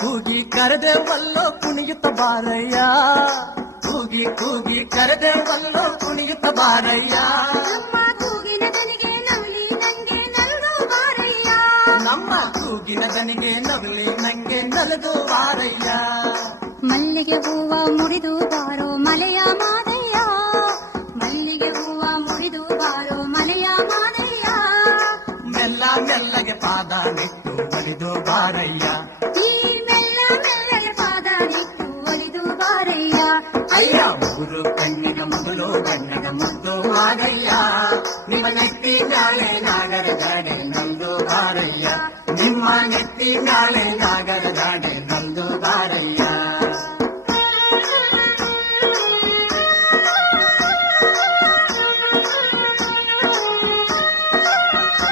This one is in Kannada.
ಕೂಗಿ ಕರೆದೇವಲ್ಲೋ ಕುಣಿಯುತ್ತ ಬಾರಯ್ಯ ಕೂಗಿ ಕೂಗಿ ಕರೆದೇವಲ್ಲೋ ಕುಣಿಯುತ್ತ ಬಾರಯ್ಯ ನಮ್ಮ ಕೂಗಿನ ದನಿಗೆ ನವಲಿ ನಂಗೆ ನಲ್ದು ಬಾರಯ್ಯ ನಮ್ಮ ಕೂಗಿನ ದನಿಗೆ ನವಲಿ ನಂಗೆ ನಲದು ಬಾರಯ್ಯ ಮಲ್ಲಿಗೆ ಹೂವ ಮುಡಿದು ಬಾರೋ ಮಲೆಯ ಮಾದಯ್ಯ ಮಲ್ಲಿಗೆ ಹೂವ ಮುಡಿದು ಬಾರೋ ಮಲೆಯ ಮಾದಯ್ಯ ಮೆಲ್ಲ ಮೆಲ್ಲಗೆ ಪಾದ ನಿಟ್ಟು ಒಲಿದು ಬಾರಯ್ಯ ಈ ಮೆಲ್ಲ ಮೆಲ್ಲಗೆ ಪಾದ ನಿಟ್ಟು ಒಲಿದು ಬಾರಯ್ಯ ಅಯ್ಯ ಮೂರು ಕಣ್ಣಿನ ಮೊದಲು ಬಣ್ಣದ ಮುದ್ದು ಮಾರಯ್ಯ ನಿಮ್ಮ ನೆತ್ತಿ ಮ್ಯಾಲೆ ನಾಗರ ಗಡೆ ನಂದು ಬಾರಯ್ಯ ನಿಮ್ಮ ನೆತ್ತಿ ಮ್ಯಾಲೆ ನಾಗರ